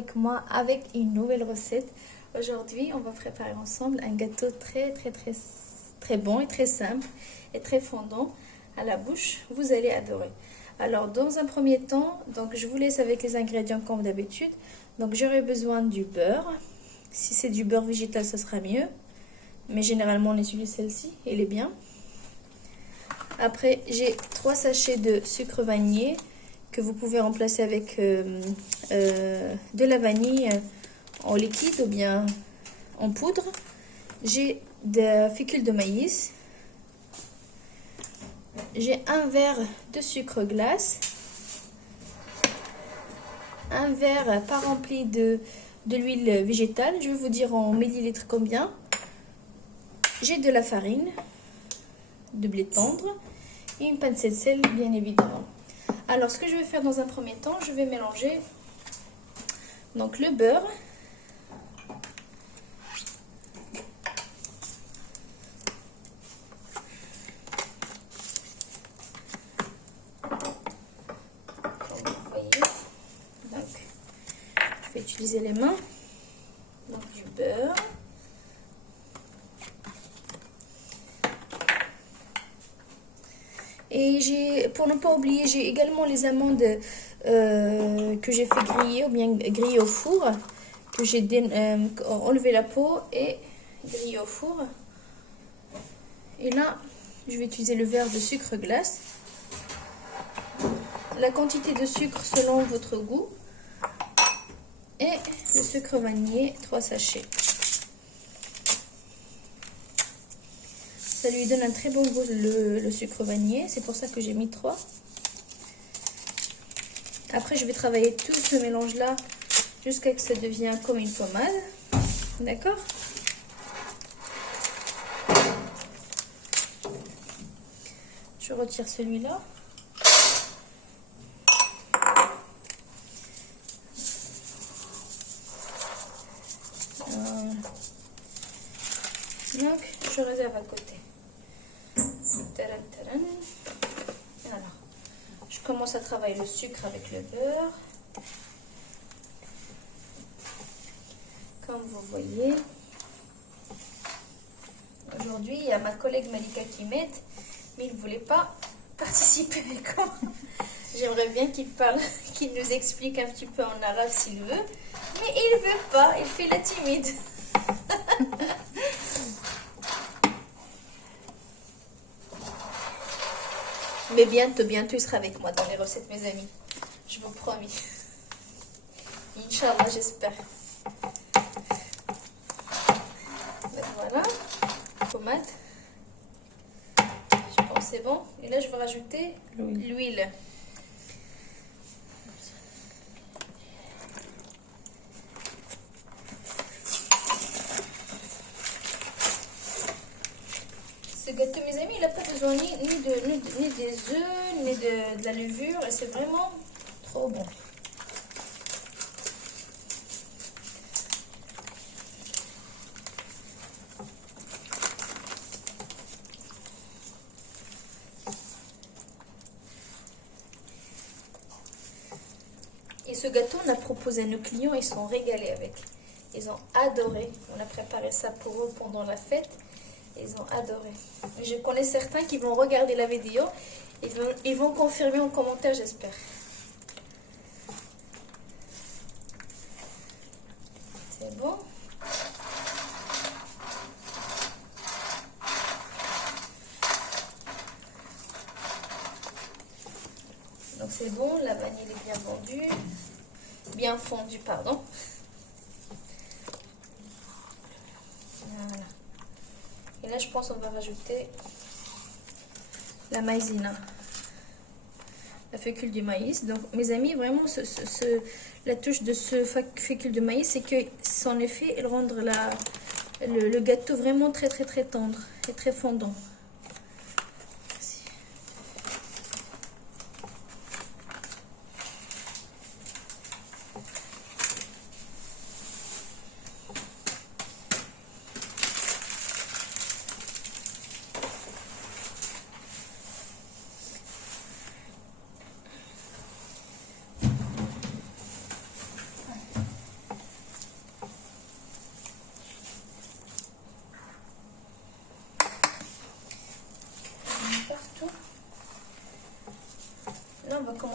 avec moi avec une nouvelle recette. Aujourd'hui, on va préparer ensemble un gâteau très bon et très simple et très fondant à la bouche. Vous allez adorer. Alors, dans un premier temps, donc je vous laisse avec les ingrédients comme d'habitude. Donc, j'aurai besoin du beurre. Si c'est du beurre végétal, ce sera mieux. Mais généralement, on utilise celle-ci. Elle est bien. Après, j'ai 3 sachets de sucre vanillé que vous pouvez remplacer avec de la vanille en liquide ou bien en poudre. J'ai des fécule de maïs. J'ai un verre de sucre glace. Un verre pas rempli de l'huile végétale. Je vais vous dire en millilitres combien. J'ai de la farine, de blé tendre et une pincée de sel, bien évidemment. Alors, ce que je vais faire dans un premier temps, je vais mélanger donc le beurre, comme vous voyez. Donc, je vais utiliser les mains. Donc, du beurre. Et pour ne pas oublier, j'ai également les amandes que j'ai fait griller ou bien griller au four, que j'ai enlevé la peau et grillé au four. Et là, je vais utiliser le verre de sucre glace. La quantité de sucre selon votre goût. Et le sucre vanillé, 3 sachets. Ça lui donne un très bon goût, le sucre vanillé. C'est pour ça que j'ai mis 3. Après, je vais travailler tout ce mélange-là jusqu'à ce que ça devienne comme une pommade. D'accord? Je retire celui-là. Donc, je réserve à côté. Alors, je commence à travailler le sucre avec le beurre. Comme vous voyez, aujourd'hui, il y a ma collègue Malika qui m'aide, mais il ne voulait pas participer. J'aimerais bien qu'il parle, qu'il nous explique un petit peu en arabe s'il veut, mais il ne veut pas, il fait la timide. Mais bientôt, il sera avec moi dans les recettes, mes amis. Je vous promis. Inch'Allah, j'espère. Ben voilà. Pommade. Je pense que c'est bon. Et là, je vais rajouter l'huile. Ce gâteau, mes amis, il n'a pas besoin ni des œufs, ni de la levure. Et c'est vraiment trop bon. Et ce gâteau, on a proposé à nos clients, ils sont régalés avec. Ils ont adoré. On a préparé ça pour eux pendant la fête. Ils ont adoré. Je connais certains qui vont regarder la vidéo. Ils vont confirmer en commentaire, j'espère. C'est bon. Donc c'est bon, la vanille est bien fondue, pardon. Voilà. Et là, je pense qu'on va rajouter la maïzena, la fécule du maïs. Donc, mes amis, vraiment, la touche de ce fécule de maïs, c'est que son effet, il rend le gâteau vraiment très tendre et très fondant.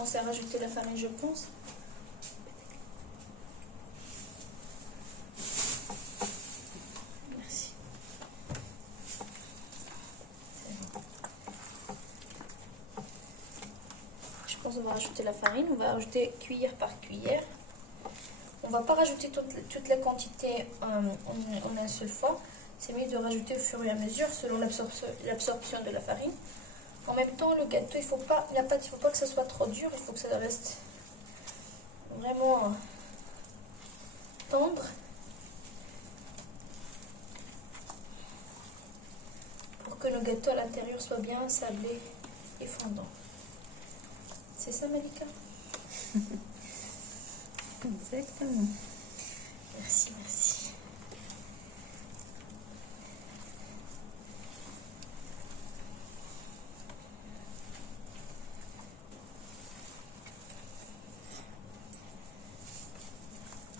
commencer à rajouter la farine, je pense. Merci. Je pense qu'on va rajouter la farine. On va rajouter cuillère par cuillère. On va pas rajouter toute la quantité en une seule fois. C'est mieux de rajouter au fur et à mesure selon l'absorption de la farine. En même temps, le gâteau, la pâte, il ne faut pas que ça soit trop dur. Il faut que ça reste vraiment tendre. Pour que le gâteau à l'intérieur soit bien sablé et fondant. C'est ça, Malika? Exactement. Merci, merci.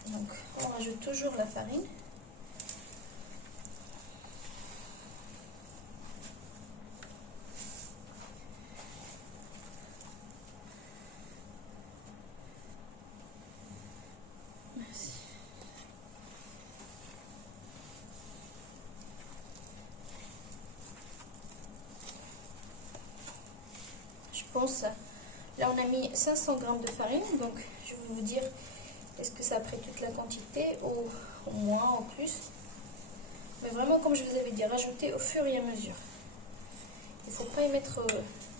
Donc, on rajoute toujours la farine. Merci. Je pense, là on a mis 500 g de farine, donc je vais vous dire est-ce que ça a pris toute la quantité ou moins, en plus. Mais vraiment, comme je vous avais dit, rajouter au fur et à mesure. Il ne faut pas y mettre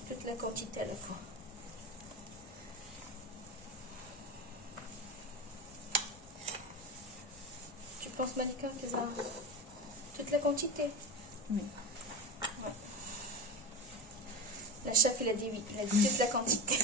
toute la quantité à la fois. Tu penses, Malika, que ça a toute la quantité? Oui. Ouais. La chef, il a dit oui, il a dit toute la quantité.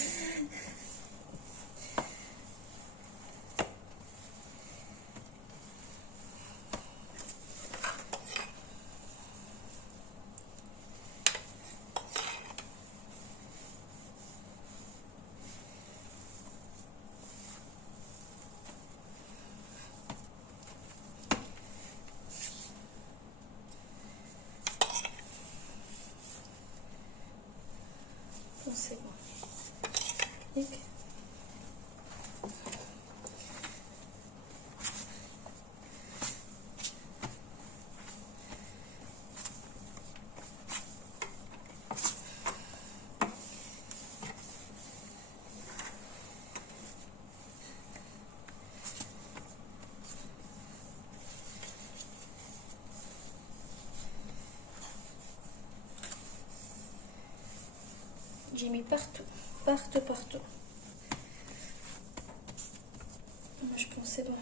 Bon, c'est bon. Okay. J'ai mis partout, partout. Moi, je pense c'est bon.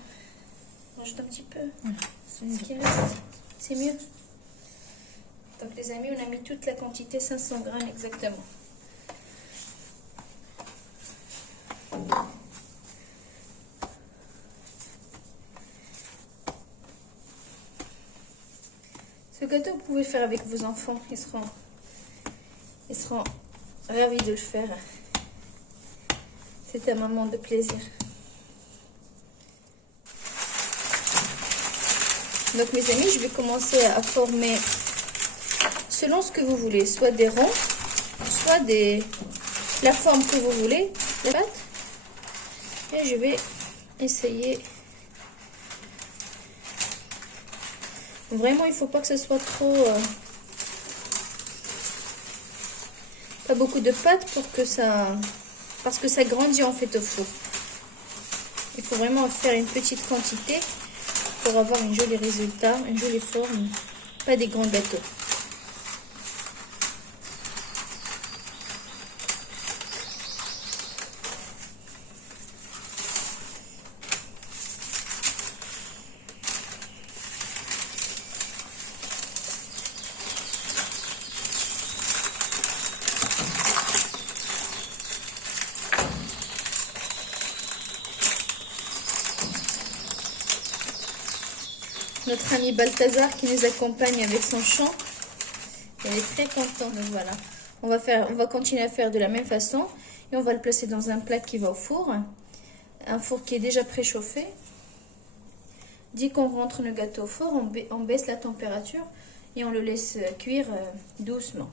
On rajoute un petit peu. Voilà, Ce qui reste, c'est mieux. Donc les amis, on a mis toute la quantité, 500 g exactement. Ce gâteau, vous pouvez le faire avec vos enfants. Ils seront ravis de le faire. C'est un moment de plaisir. Donc mes amis, je vais commencer à former selon ce que vous voulez, soit des ronds, soit la forme que vous voulez, la pâte. Et je vais essayer. Vraiment, il ne faut pas que ce soit trop... pas beaucoup de pâte pour que ça... Parce que ça grandit en fait au four. Il faut vraiment faire une petite quantité pour avoir un joli résultat, une jolie forme. Pas des grands gâteaux. Notre ami Balthazar qui nous accompagne avec son chant. Elle est très contente. Donc voilà. On va continuer à faire de la même façon. Et on va le placer dans un plat qui va au four. Un four qui est déjà préchauffé. Dès qu'on rentre le gâteau au four, on baisse la température et on le laisse cuire doucement.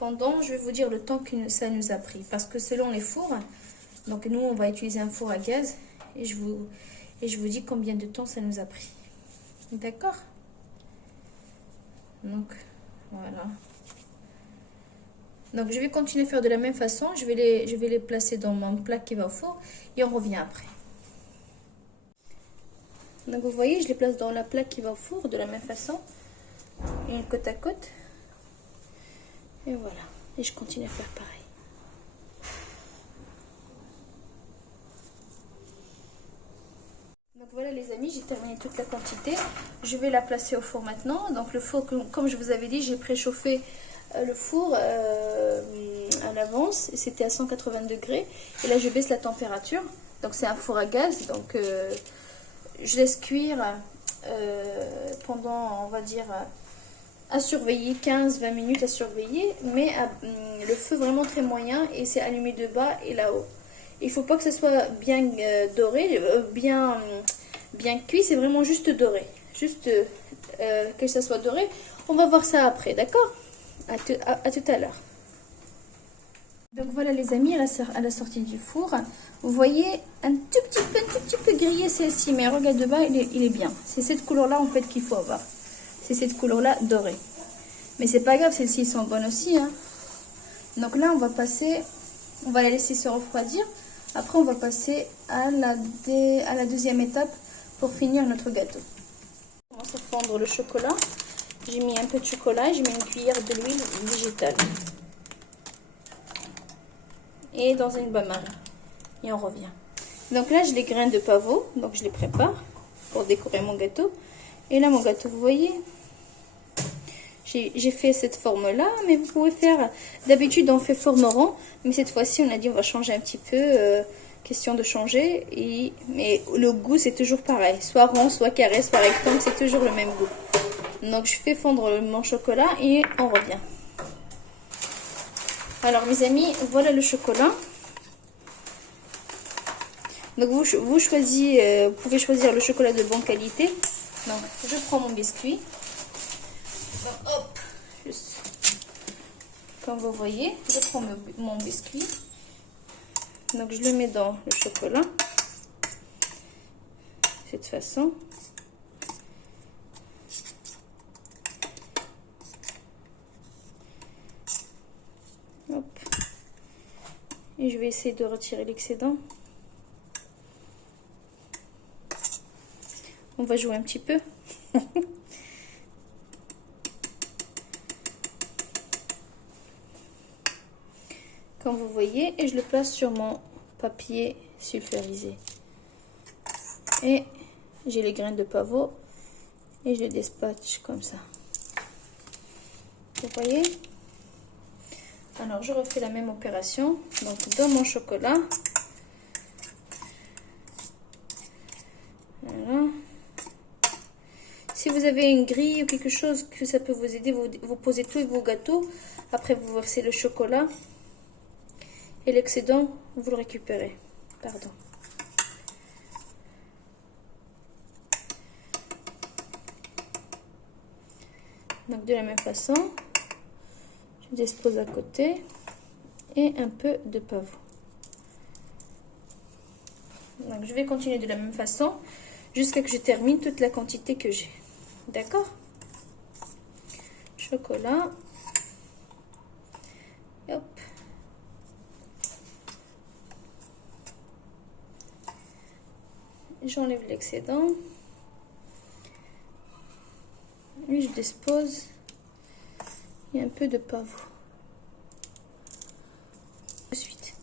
pendant, je vais vous dire le temps que ça nous a pris. Parce que selon les fours, donc nous, on va utiliser un four à gaz. Et je vous dis combien de temps ça nous a pris. D'accord? Donc, voilà. Donc, je vais continuer à faire de la même façon. Je vais les placer dans mon plat qui va au four. Et on revient après. Donc, vous voyez, je les place dans la plaque qui va au four de la même façon. Une côte à côte. Et voilà. Et je continue à faire pareil. Donc voilà les amis, j'ai terminé toute la quantité. Je vais la placer au four maintenant. Donc le four, comme je vous avais dit, j'ai préchauffé le four à l'avance. C'était à 180 degrés. Et là je baisse la température. Donc c'est un four à gaz. Donc je laisse cuire pendant, on va dire, à surveiller, 15-20 minutes à surveiller. Mais le feu vraiment très moyen et c'est allumé de bas et là-haut. Il ne faut pas que ce soit bien doré, bien cuit, c'est vraiment juste doré. Juste que ça soit doré. On va voir ça après, d'accord? À tout à l'heure. Donc voilà les amis, à la sortie du four, vous voyez un tout petit peu grillé celle-ci, mais regarde de bas, il est bien. C'est cette couleur-là en fait qu'il faut avoir. C'est cette couleur-là dorée. Mais c'est pas grave, celles-ci sont bonnes aussi, hein. Donc là, on va la laisser se refroidir. Après, on va passer à la deuxième étape pour finir notre gâteau. On commence à fondre le chocolat. J'ai mis un peu de chocolat et je mets une cuillère de l'huile végétale. Et dans une bain-marie. Et on revient. Donc là, j'ai les grains de pavot. Donc je les prépare pour décorer mon gâteau. Et là, mon gâteau, vous voyez, j'ai fait cette forme-là, mais vous pouvez faire... D'habitude, on fait forme rond, mais cette fois-ci, on a dit on va changer un petit peu. Question de changer. Mais le goût, c'est toujours pareil. Soit rond, soit carré, soit rectangle, c'est toujours le même goût. Donc, je fais fondre mon chocolat et on revient. Alors, mes amis, voilà le chocolat. Donc, vous pouvez choisir le chocolat de bonne qualité. Donc, je prends mon biscuit. Donc, hop, juste comme vous voyez, je prends mon biscuit. Donc, je le mets dans le chocolat. De cette façon. Hop. Et je vais essayer de retirer l'excédent. On va jouer un petit peu. Comme vous voyez, et je le place sur mon papier sulfurisé. Et j'ai les grains de pavot et je les dispatche comme ça. Vous voyez? Alors, je refais la même opération. Donc, dans mon chocolat. Voilà. Si vous avez une grille ou quelque chose que ça peut vous aider, vous posez tous vos gâteaux. Après, vous versez le chocolat. Et l'excédent, vous le récupérez. Pardon. Donc, de la même façon, je dispose à côté. Et un peu de pavot. Donc, je vais continuer de la même façon jusqu'à que je termine toute la quantité que j'ai. D'accord? Chocolat. Et hop. J'enlève l'excédent. Et je dispose. Il y a un peu de pavot. Ensuite.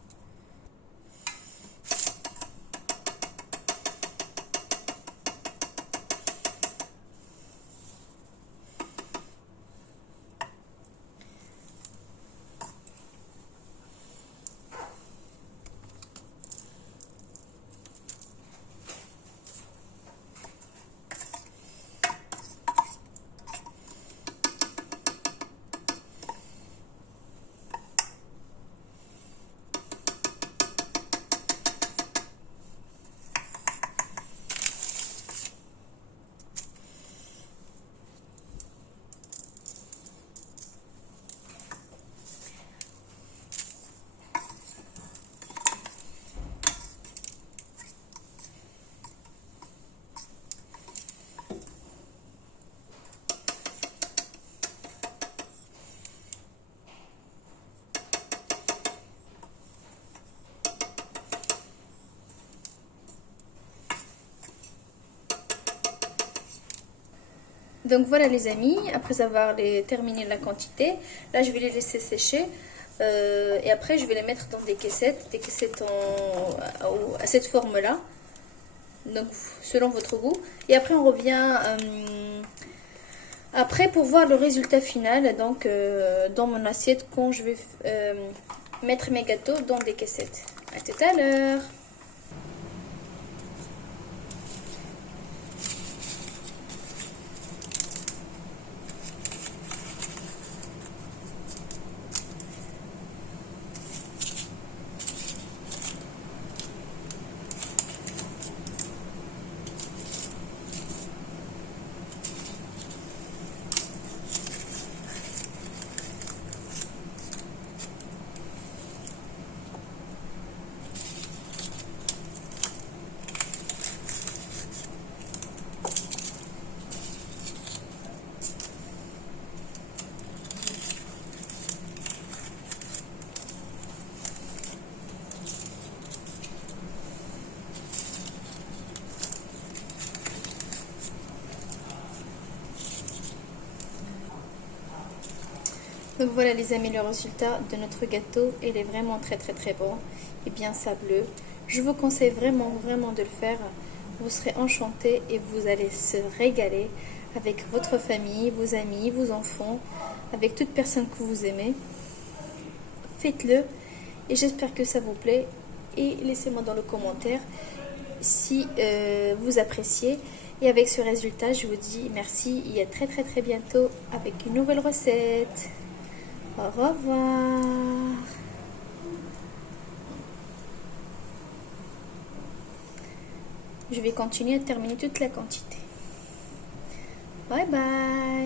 Donc voilà les amis, après avoir terminé la quantité, là je vais les laisser sécher et après je vais les mettre dans des caissettes à cette forme-là, donc selon votre goût. Et après on revient après pour voir le résultat final, donc dans mon assiette quand je vais mettre mes gâteaux dans des caissettes. À tout à l'heure. Donc voilà les amis, le résultat de notre gâteau, il est vraiment très bon et bien sableux. Je vous conseille vraiment de le faire. Vous serez enchantés et vous allez se régaler avec votre famille, vos amis, vos enfants, avec toute personne que vous aimez. Faites-le et j'espère que ça vous plaît et laissez-moi dans le commentaire si vous appréciez. Et avec ce résultat, je vous dis merci et à très bientôt avec une nouvelle recette. Au revoir. Je vais continuer à terminer toute la quantité. Bye bye.